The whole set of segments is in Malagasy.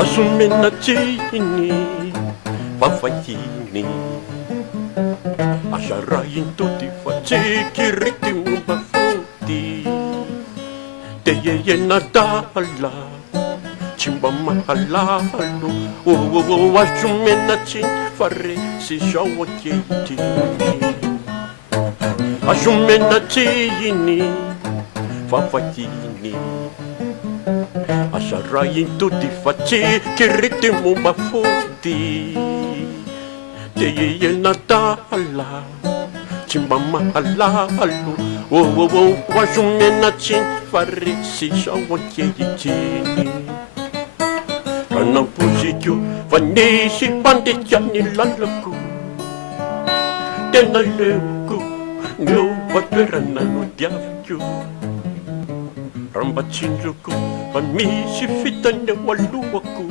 Asumena chini, papayini. Asarayin tutti faciki ritmo bafuti. Te ye nadala, chimba mahalalo. Asumena chin fare si shawa kiti. Asumena chini, papayini. Asarayin tutti faciki ritmo bafuti. Te ye nadala, chimba mahalalo. Wajumena chin fare si shawa kiti. Ranang pusikyo, vanisi panditjani lalaku. Tenaleku, nyo patverana no diavyo. Ramba chinjuku, vanisi fitanya waluaku.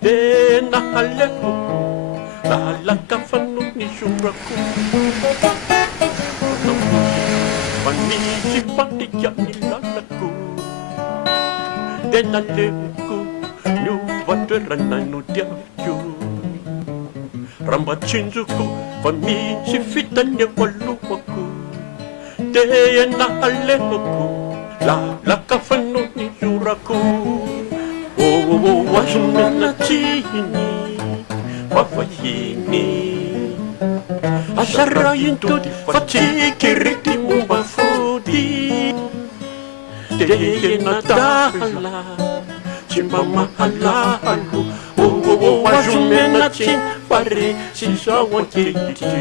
Tenahaleku, lalakafanu ni shuraku. Vanisi panditjani lalaku. Tenaleku, nyo patverana no diavyo. Ramba chinjuku, vanisi fitanya waluaku. Tenahaleku, lalakafanu ni shuraku. Asumena chini, papayini. Asarayin tutti faciki ritmo bafuti. Te nadala, chimba mahalalo. Asumena chin fare si shawa kiti.